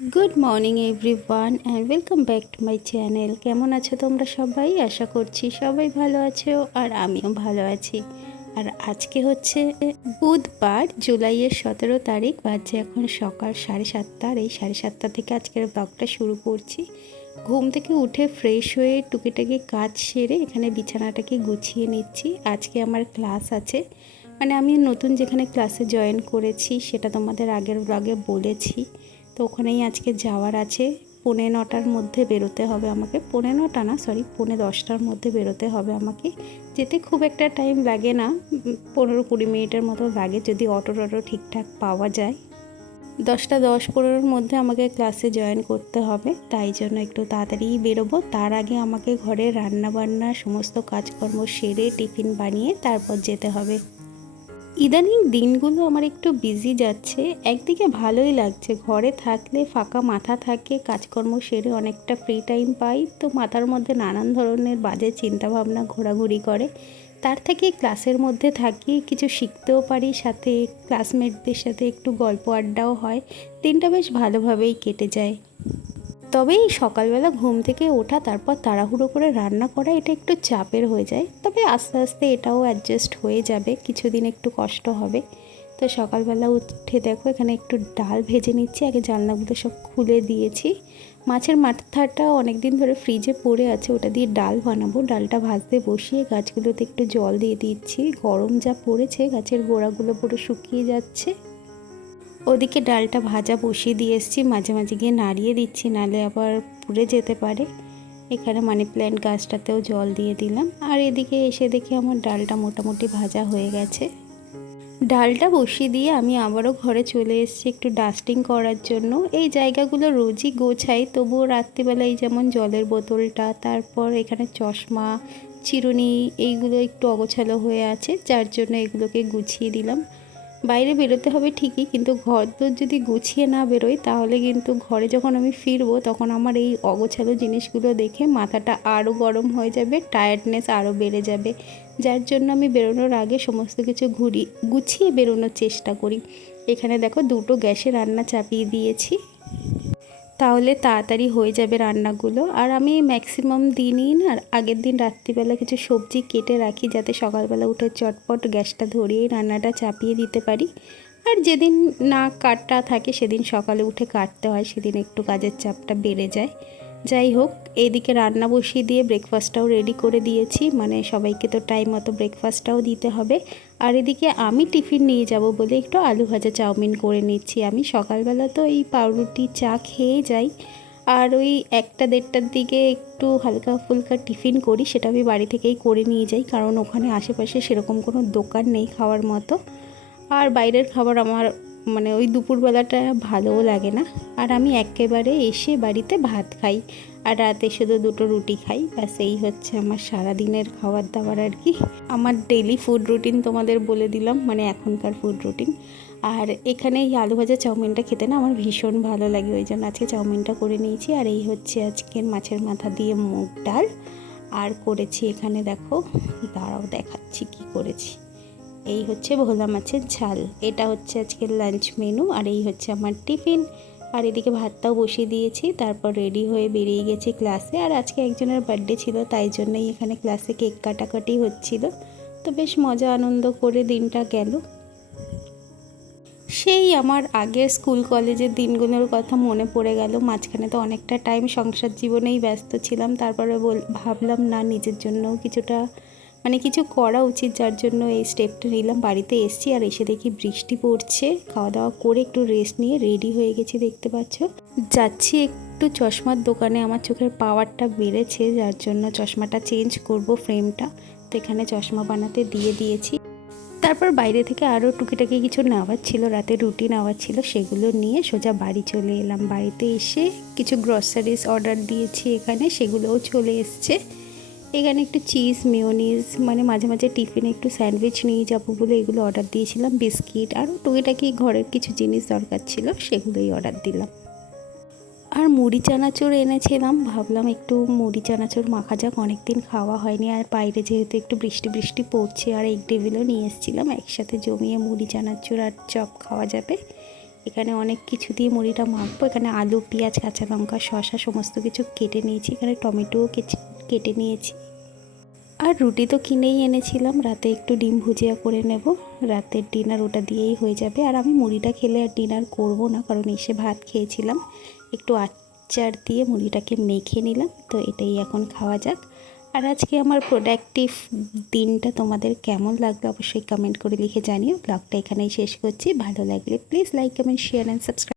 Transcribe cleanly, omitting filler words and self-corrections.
Good morning everyone and welcome back to my channel. কেমন আছো তোমরা সবাই? আশা করছি সবাই ভালো আছো আর আমিও ভালো আছি। আর আজকে হচ্ছে বুধবার, জুলাইয়ের 17 তারিখ, বাজে এখন সকাল 7:30। আর এই 7:30 থেকে আজকের ব্লগটা শুরু করছি। ঘুম থেকে উঠে ফ্রেশ হয়ে টুকিটাকি কাজ সেরে এখানে বিছানাটাকে গুছিয়ে নিচ্ছি। আজকে আমার ক্লাস আছে, মানে আমি নতুন যেখানে ক্লাসে জয়েন করেছি সেটা তোমাদের আগের ব্লগে বলেছি। তো ওখানেই আজকে যাওয়ার আছে। 9:45-র মধ্যে বেরোতে হবে আমাকে। 9:45 না, সরি, 9:45-10টার মধ্যে বেরোতে হবে আমাকে। যেতে খুব একটা টাইম লাগে না, 15-20 মিনিটের মতো লাগে যদি অটো ঠিকঠাক পাওয়া যায়। 10:10-15-র মধ্যে আমাকে ক্লাসে জয়েন করতে হবে, তাই জন্য একটু তাড়াতাড়ি বেরোবো। তার আগে আমাকে ঘরে রান্নাবান্না সমস্ত কাজকর্ম সেরে টিফিন বানিয়ে তারপর যেতে হবে। ইদানিং দিনগুলো আমার একটু বিজি যাচ্ছে। একদিকে ভালোই লাগছে, ঘরে থাকলে ফাঁকা মাথা থাকে, কাজকর্ম সেরে অনেকটা ফ্রি টাইম পাই, তো মাথার মধ্যে নানান ধরনের বাজে চিন্তাভাবনা ঘোরাঘুরি করে। তার থেকে ক্লাসের মধ্যে থাকি, কিছু শিখতেও পারি, সাথে ক্লাসমেটদের সাথে একটু গল্প আড্ডাও হয়। দিনটা বেশ ভালোভাবেই কেটে যায়। তবে এই সকালবেলা ঘুম থেকে ওঠা, তারপর তাড়াহুড়ো করে রান্না করা, এটা একটু চাপের হয়ে যায়। তবে আস্তে আস্তে এটাও অ্যাডজাস্ট হয়ে যাবে, কিছুদিন একটু কষ্ট হবে। তো সকালবেলা উঠে দেখো এখানে একটু ডাল ভেজে নিচ্ছি। আগে জানলাগুলো সব খুলে দিয়েছি। মাছের মাথাটা অনেক দিন ধরে ফ্রিজে পড়ে আছে, ওটা দিয়ে ডাল বানাবো। ডালটা ভাজতে বসিয়ে গাছগুলোতে একটু জল দিয়ে দিচ্ছি। গরম যা পড়েছে, গাছের গোড়াগুলো পুরো শুকিয়ে যাচ্ছে। ওদিকে ডালটা ভাজা বসিয়ে দিয়ে এসেছি, মাঝে মাঝে গিয়ে নাড়িয়ে দিচ্ছি, নাহলে আবার পুড়ে যেতে পারে। এখানে মানি প্ল্যান্ট গাছটাতেও জল দিয়ে দিলাম। আর এদিকে এসে দেখি আমার ডালটা মোটামুটি ভাজা হয়ে গেছে। ডালটা বসিয়ে দিয়ে আমি আবারও ঘরে চলে এসেছি একটু ডাস্টিং করার জন্য। এই জায়গাগুলো রোজই গোছাই, তবুও রাত্রিবেলায় যেমন জলের বোতলটা, তারপর এখানে চশমা, চিরুনি, এইগুলো একটু অগোছালো হয়ে আছে, যার জন্য এগুলোকে গুছিয়ে দিলাম। বাইরে বেরোতে হবে ঠিকই, কিন্তু ঘর তো যদি গুছিয়ে না বেরোই তাহলে কিন্তু ঘরে যখন আমি ফিরবো তখন আমার এই অগোছালো জিনিসগুলো দেখে মাথাটা আরও গরম হয়ে যাবে, টায়ার্ডনেস আরও বেড়ে যাবে। যার জন্য আমি বেরোনোর আগে সমস্ত কিছু গুছিয়ে বেরোনোর চেষ্টা করি। এখানে দেখো দুটো গ্যাসে রান্না চাপিয়ে দিয়েছি, তাহলে তাড়াতাড়ি হয়ে যাবে রান্নাগুলো। আর আমি ম্যাক্সিমাম দিনই না আগের দিন রাত্রিবেলা কিছু সবজি কেটে রাখি, যাতে সকালবেলা উঠে চটপট গ্যাসটা ধরিয়েই রান্নাটা চাপিয়ে দিতে পারি। আর যেদিন না কাটা থাকে সেদিন সকালে উঠে কাটতে হয়, সেদিন একটু কাজের চাপটা বেড়ে যায়। যাই হোক, এইদিকে রান্না বসিয়ে দিয়ে ব্রেকফাস্টটাও রেডি করে দিয়েছি, মানে সবাইকে তো টাইম মতো ব্রেকফাস্টটাও দিতে হবে। আর এদিকে আমি টিফিন নিয়ে যাব বলে একটু আলু ভাজা চাউমিন করে নিচ্ছি। আমি সকালবেলা তো এই পাউরুটি চা খেয়ে যাই, আর ওই 1টা-1:30টার দিকে একটু হালকা ফুলকা টিফিন করি, সেটা আমি বাড়ি থেকেই করে নিয়ে যাই, কারণ ওখানে আশেপাশে সেরকম কোনো দোকান নেই খাওয়ার মতো। আর বাইরের খাবার আমার মানে ওই দুপুরবেলাটা ভালোও লাগে না। আর আমি একেবারে এসে বাড়িতে ভাত খাই, আর রাতে শুধু 2টো রুটি খাই, ব্যাস। এই হচ্ছে আমার সারাদিনের খাবার দাবার আর কি। আমার ডেলি ফুড রুটিন তোমাদের বলে দিলাম, মানে এখনকার ফুড রুটিন। আর এখানে এই আলু ভাজা চাউমিনটা খেতে না আমার ভীষণ ভালো লাগে, ওই জন্য আজকে চাউমিনটা করে নিয়েছি। আর এই হচ্ছে আজকের মাছের মাথা দিয়ে মুগ ডাল। আর করেছি এখানে দেখো, দাঁড়াও দেখাচ্ছি কি করেছি। এই হচ্ছে ভোলা মাছের ঝাল, এটা হচ্ছে আজকের লাঞ্চ মেনু। আর এই হচ্ছে আমার টিফিন। আর এদিকে ভাতটাও বসিয়ে দিয়েছি, তারপর রেডি হয়ে বেরিয়ে গেছি ক্লাসে। আর আজকে একজনের বার্থডে ছিল, তাই জন্যই এখানে ক্লাসে কেক কাটাকাটি হচ্ছিল। তো বেশ মজা আনন্দ করে দিনটা গেল। সেই আমার আগের স্কুল কলেজের দিনগুলোর কথা মনে পড়ে গেল। মাঝখানে তো অনেকটা টাইম সংসার জীবনেই ব্যস্ত ছিলাম, তারপরে ভাবলাম না, নিজের জন্যও কিছুটা মানে কিছু করা উচিত, যার জন্য এই স্টেপটা নিলাম। বাড়িতে এসেছি, আর এসে দেখি বৃষ্টি পড়ছে। খাওয়া দাওয়া করে একটু রেস্ট নিয়ে রেডি হয়ে গেছি, দেখতে পাচ্ছ। যাচ্ছি একটু চশমার দোকানে, আমার চোখের পাওয়ারটা বেড়েছে, যার জন্য চশমাটা চেঞ্জ করব, ফ্রেমটা। তো এখানে চশমা বানাতে দিয়ে দিয়েছি। তারপর বাইরে থেকে আরও টুকিটাকি কিছু নেওয়ার ছিল, রাতে রুটি নেওয়ার ছিল, সেগুলো নিয়ে সোজা বাড়ি চলে এলাম। বাড়িতে এসে কিছু গ্রসারিজ অর্ডার দিয়েছি এখানে, সেগুলোও চলে এসছে। এখানে একটু চিজ, মেয়োনিজ, মানে মাঝে মাঝে টিফিনে একটু স্যান্ডউইচ নিয়ে যাবো বলে এগুলো অর্ডার দিয়েছিলাম। বিস্কিট আরও টুকিটাকি ঘরের কিছু জিনিস দরকার ছিল, সেগুলোই অর্ডার দিলাম। আর মুড়ি চানাচুর এনেছিলাম, ভাবলাম একটু মুড়ি চানাচুর মাখা যাক, অনেক দিন খাওয়া হয়নি। আর বাইরে যেহেতু একটু বৃষ্টি বৃষ্টি পড়ছে, আর এগ টেবিলও নিয়ে এসেছিলাম, একসাথে জমিয়ে মুড়ি চানাচুর আর চপ খাওয়া যাবে। এখানে অনেক কিছু দিয়ে মুড়িটা মাখবো। এখানে আলু, পেঁয়াজ, কাঁচা লঙ্কা, শসা সমস্ত কিছু কেটে নিয়েছি। এখানে টমেটোও কেটে নিয়েছি। আর রুটি তো কিনেই এনেছিলাম, রাতে একটু ডিম ভুজিয়া করে নেব, রাতের ডিনার ওটা দিয়েই হয়ে যাবে। আর আমি মুড়িটা খেলে আর ডিনার করব না, কারণ এসে ভাত খেয়েছিলাম। একটু আচার দিয়ে মুড়িটাকে মেখে নিলাম, তো এটাই এখন খাওয়া যাক। আর আজকে আমার প্রোডাক্টিভ দিনটা তোমাদের কেমন লাগলো অবশ্যই কমেন্ট করে লিখে জানিও। ব্লগটা এখানেই শেষ করছি। ভালো লাগলে please like, comment, share and subscribe.